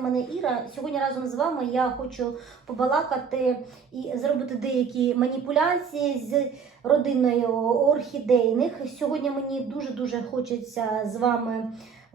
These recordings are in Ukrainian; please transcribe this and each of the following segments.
мене Іра. Сьогодні разом з вами я хочу побалакати і зробити деякі маніпуляції з родиною орхідейних. Сьогодні мені дуже-дуже хочеться з вами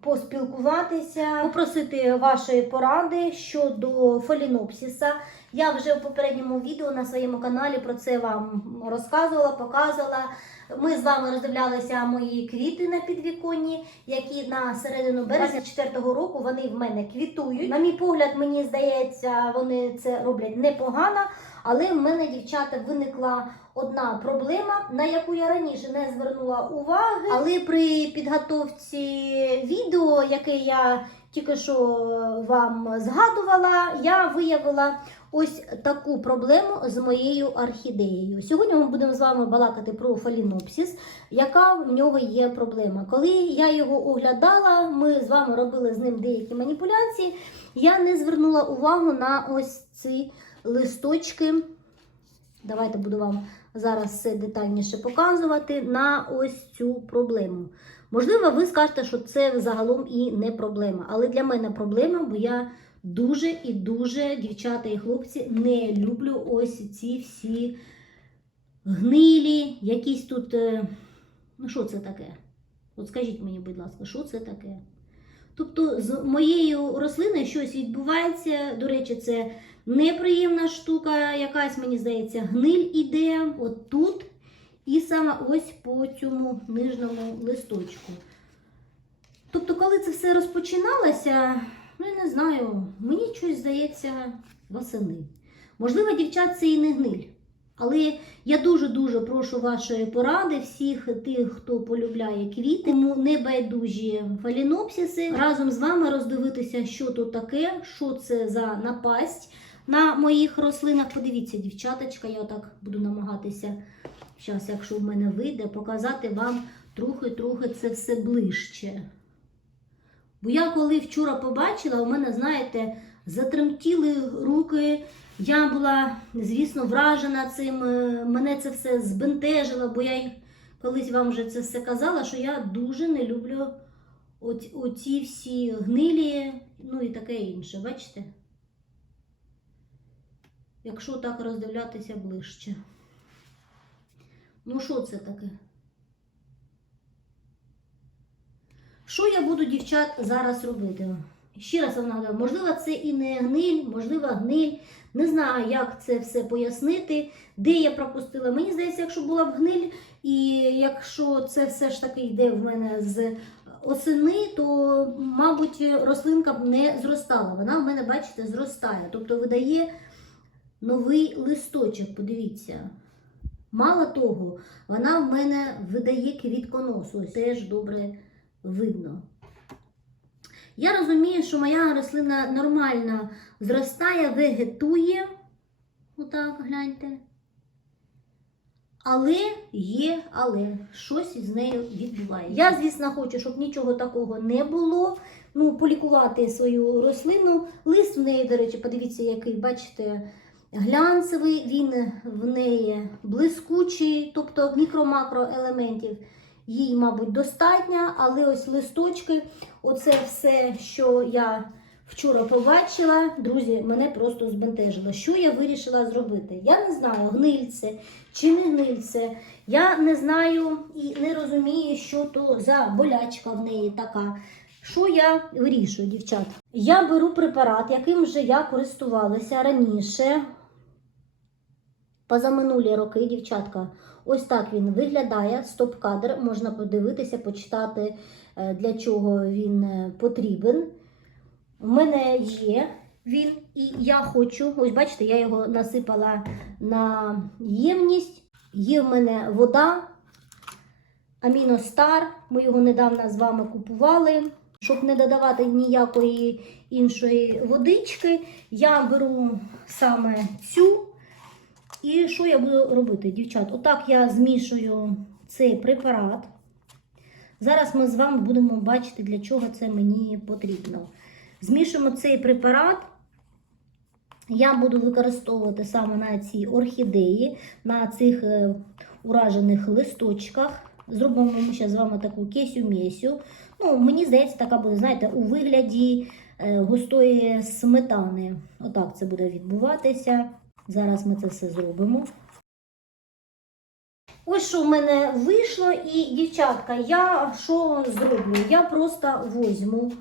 поспілкуватися, попросити вашої поради щодо фалінопсіса. Я вже в попередньому відео на своєму каналі про це вам розказувала, показувала. Ми з вами роздивлялися мої квіти на підвіконні, які на середину березня 4-го року вони в мене квітують. На мій погляд, мені здається, вони це роблять непогано, але в мене, дівчата, виникла одна проблема, на яку я раніше не звернула уваги. Але при підготовці відео, яке я тільки що вам згадувала, я виявила ось таку проблему з моєю орхідеєю. Сьогодні ми будемо з вами балакати про фалінопсіс, яка в нього є проблема. Коли я його оглядала, ми з вами робили з ним деякі маніпуляції. Я не звернула увагу на ось ці листочки. Давайте буду вам зараз все детальніше показувати на ось цю проблему. Можливо, ви скажете, що це загалом і не проблема. Але для мене проблема, бо я дуже і дуже, дівчата і хлопці, не люблю ось ці всі гнилі, якісь тут. е, Ну, що це таке? От скажіть мені, будь ласка, що це таке? Тобто з моєю рослиною щось відбувається. До речі, це неприємна штука, якась, мені здається, гниль іде от тут. І саме ось по цьому нижньому листочку. Тобто, коли це все розпочиналося, ну я не знаю, мені щось здається восени. Можливо, дівчат, це і не гниль. Але я дуже-дуже прошу вашої поради всіх тих, хто полюбляє квіти, кому не байдужі фалінопсиси, разом з вами роздивитися, що тут таке, що це за напасть на моїх рослинах. Подивіться, дівчаточка, я отак буду намагатися, зараз, якщо в мене вийде, показати вам трохи-трохи це все ближче. Бо я коли вчора побачила, у мене, знаєте, затремтіли руки. Я була, звісно, вражена цим. е, Мене це все збентежило, бо я колись вам вже це все казала, що я дуже не люблю оці, оці всі гнилі, ну і таке інше. Бачите? Якщо так роздивлятися ближче. Ну, що це таке? Що я буду, дівчат, зараз робити? Ще раз вам нагадаю, можливо, це і не гниль, можливо, гниль. Не знаю, як це все пояснити, де я пропустила. Мені здається, якщо була б гниль, і якщо це все ж таки йде в мене з осени, то, мабуть, рослинка б не зростала. Вона в мене, бачите, зростає. Тобто видає новий листочок, подивіться. Мало того, вона в мене видає квітконос. Ось теж добре видно. Я розумію, що моя рослина нормально зростає, вегетує. Отак, гляньте. Але є, але щось з нею відбувається. Я, звісно, хочу, щоб нічого такого не було. Ну, полікувати свою рослину. Лист в неї, до речі, подивіться, який, бачите, глянцевий, він в неї блискучий, тобто мікро-макро елементів їй, мабуть, достатньо, але ось листочки, оце все, що я вчора побачила, друзі, мене просто збентежило. Що я вирішила зробити? Я не знаю, гнильце чи не гнильце. Я не знаю і не розумію, що то за болячка в неї така. Що я вирішую, дівчат? Я беру препарат, яким вже я користувалася раніше. Позаминулі роки, дівчатка, ось так він виглядає. Стоп-кадр. Можна подивитися, почитати, е, для чого він е, потрібен. У мене є він, і я хочу, ось бачите, я його насипала на ємність. Є в мене вода, Аміностар. Ми його недавно з вами купували. Щоб не додавати ніякої іншої водички, я беру саме цю. І що я буду робити, дівчат? Отак я змішую цей препарат. Зараз ми з вами будемо бачити, для чого це мені потрібно. Змішуємо цей препарат. Я буду використовувати саме на цій орхідеї, на цих е, уражених листочках. Зробимо ми ще з вами таку кесю-месю. Ну, мені здається, така буде, знаєте, у вигляді е, густої сметани. Отак це буде відбуватися. Зараз ми це все зробимо. Ось що в мене вийшло, і дівчатка, я що зроблю? Я просто возьму,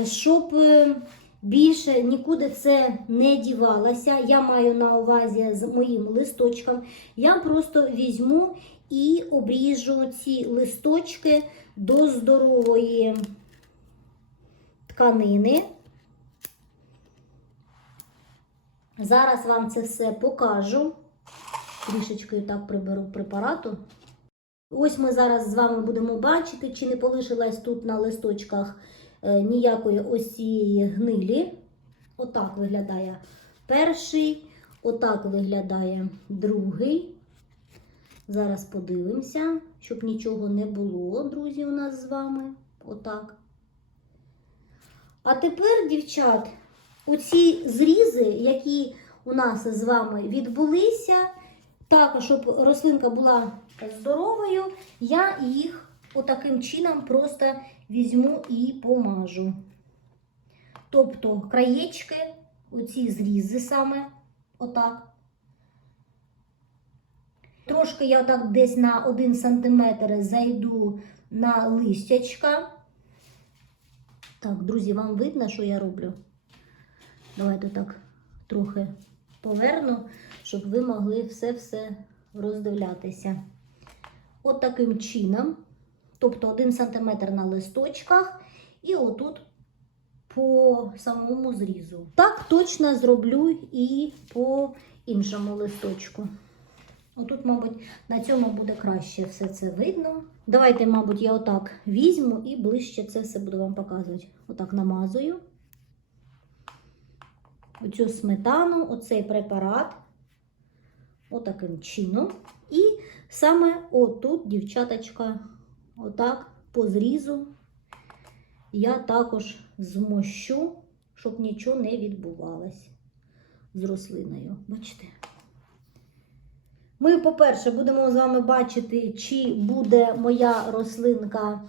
е, щоб е, більше нікуди це не дівалося. Я маю на увазі з моїм листочком. Я просто візьму і обріжу ці листочки до здорової тканини. Зараз вам це все покажу. Трішечки так приберу препарату. Ось ми зараз з вами будемо бачити, чи не полишилась тут на листочках е, ніякої ось цієї гнилі. Отак виглядає перший, отак виглядає другий. Зараз подивимося, щоб нічого не було, друзі, у нас з вами. Отак. А тепер, дівчат, оці зрізи, які у нас з вами відбулися, так, щоб рослинка була здоровою, я їх отаким чином просто візьму і помажу. Тобто краєчки, оці зрізи саме, отак. Трошки я так десь на 1 см зайду на листячка. Так, друзі, вам видно, що я роблю? Давайте так трохи поверну, щоб ви могли все-все роздивлятися. От таким чином, тобто 1 см на листочках, і отут по самому зрізу. Так точно зроблю і по іншому листочку. Отут, мабуть, на цьому буде краще все це видно. Давайте, мабуть, я отак візьму і ближче це все буду вам показувати. Отак намазую оцю сметану, оцей препарат, отаким чином. І саме отут, дівчаточка, отак по зрізу я також змощу, щоб нічого не відбувалось з рослиною. Бачите? Ми, по-перше, будемо з вами бачити, чи буде моя рослинка,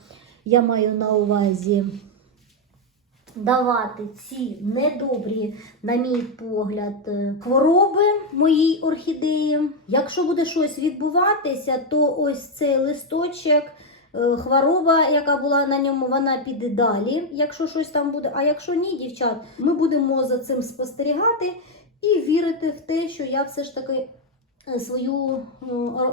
я маю на увазі, давати ці недобрі, на мій погляд, е, хвороби моїй орхідеї. Якщо буде щось відбуватися, то ось цей листочок, е, хвороба, яка була на ньому, вона піде далі, якщо щось там буде. А якщо ні, дівчат, ми будемо за цим спостерігати і вірити в те, що я все ж таки свою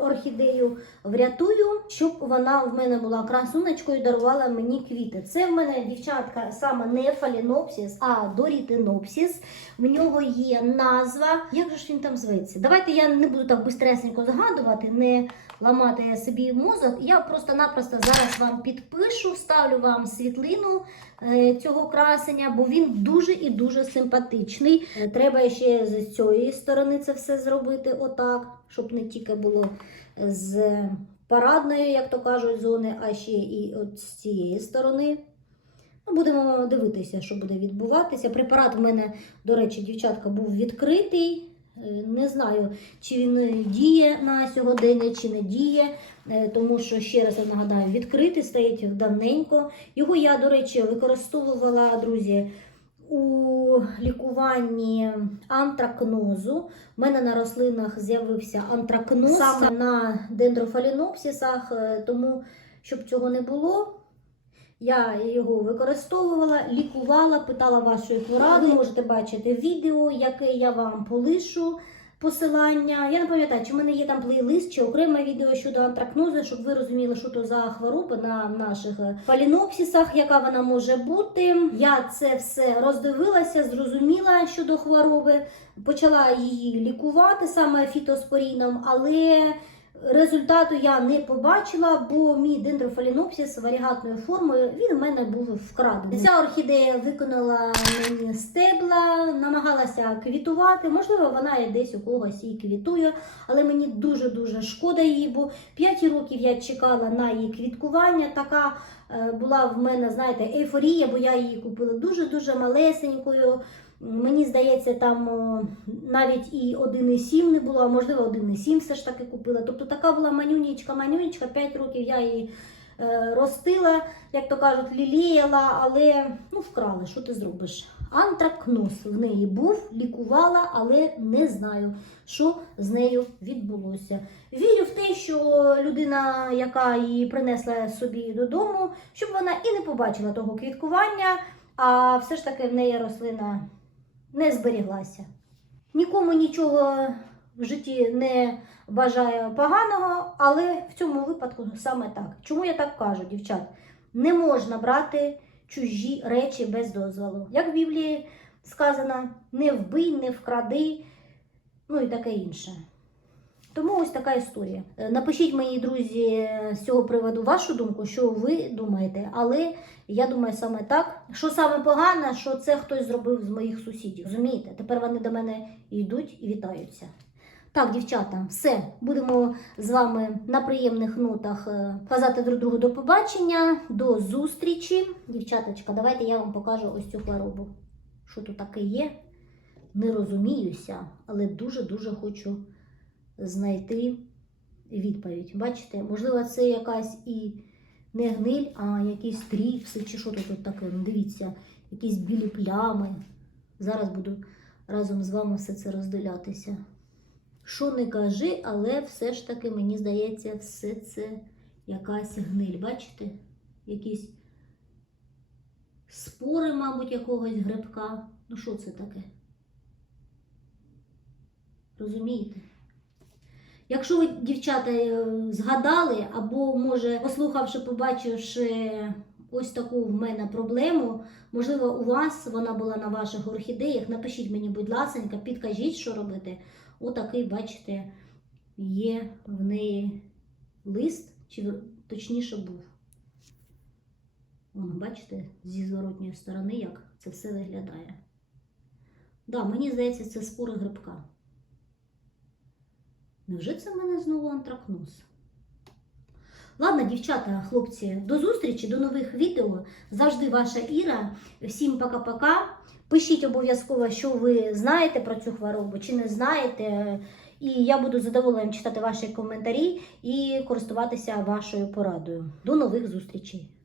орхідею врятую, щоб вона в мене була красунечкою, дарувала мені квіти. Це в мене дівчатка саме не фалінопсіс, а дорітинопсіс. В нього є назва. Як же ж він там зветься? Давайте я не буду так бистресенько згадувати, не ламати собі мозок. Я просто-напросто зараз вам підпишу, вставлю вам світлину е, цього красення, бо він дуже і дуже симпатичний. Е, Треба ще з цієї сторони це все зробити отак, щоб не тільки було з парадної, як то кажуть, зони, а ще і от з цієї сторони. Ну, Будемо дивитися, що буде відбуватися. Препарат в мене, до речі, дівчатка, був відкритий. Е, Не знаю, чи він діє на сьогодення, чи не діє, е, тому що, ще раз я нагадаю, відкритий стоїть давненько. Його я, до речі, використовувала, друзі, у лікуванні антракнозу. У мене на рослинах з'явився антракноз саме на дендрофалінопсисах, е, тому щоб цього не було. Я його використовувала, лікувала, питала вашої поради. Ви можете бачити відео, яке я вам полишу. Посилання. Я не пам'ятаю, чи в мене є там плейлист чи окреме відео щодо антракнози, щоб ви розуміли, що то за хвороба на наших фалінопсісах, яка вона може бути. Я це все роздивилася, зрозуміла щодо хвороби, почала її лікувати саме фітоспоріном, але Результату я не побачила, бо мій дендрофалінопсис варігатною формою він в мене був вкрадений. Ця орхідея виконала мені стебла, намагалася квітувати. Можливо, вона і десь у когось і квітує, але мені дуже-дуже шкода її, бо 5 років я чекала на її квіткування. Така е, була в мене, знаєте, ейфорія, бо я її купила дуже-дуже малесенькою. Мені здається, там навіть і 1,7 не було, а можливо 1,7 все ж таки купила. Тобто така була манюнічка, манюнічка, 5 років я її е, ростила, як то кажуть, ліліяла, але ну, вкрали, що ти зробиш? Антракноз в неї був, лікувала, але не знаю, що з нею відбулося. Вірю в те, що людина, яка її принесла собі додому, щоб вона і не побачила того квіткування, а все ж таки в неї рослина не зберіглася. Нікому нічого в житті не бажаю поганого, але в цьому випадку саме так. Чому я так кажу, дівчат? Не можна брати чужі речі без дозволу. Як в Біблії сказано, не вбий, не вкради, ну і таке інше. Тому ось така історія. Е, Напишіть мої друзі з цього приводу вашу думку, що ви думаєте, але я думаю саме так. Що саме погане, що це хтось зробив з моїх сусідів. Розумієте? Тепер вони до мене йдуть і вітаються. Так, дівчата, все, будемо з вами на приємних нотах е, казати друг другу до побачення, до зустрічі. Дівчаточка, давайте я вам покажу ось цю хворобу. Що тут таке є? Не розуміюся, але дуже-дуже хочу знайти відповідь. Бачите, можливо, це якась і не гниль, а якісь тріпси, чи що тут таке. Ну, Дивіться, якісь білі плями. Зараз буду разом з вами все це розділятися. Що не кажи, але все ж таки, мені здається, все це якась гниль. Бачите? Якісь спори, мабуть, якогось грибка. Ну, що це таке? Розумієте? Якщо ви, дівчата, е, згадали, або, може, послухавши, побачивши ось таку в мене проблему, можливо, у вас вона була на ваших орхідеях, напишіть мені, будь ласка, підкажіть, що робити. Отакий, бачите, є в неї лист, чи точніше був. Вон, бачите, зі зворотньої сторони, як це все виглядає. Да, мені здається, це спори грибка. Невже це в мене знову антракноз? Ладно, дівчата, хлопці, до зустрічі, до нових відео. Завжди ваша Іра. Всім пока-пока. Пишіть обов'язково, що ви знаєте про цю хворобу чи не знаєте. І я буду задоволенням читати ваші коментарі і користуватися вашою порадою. До нових зустрічей!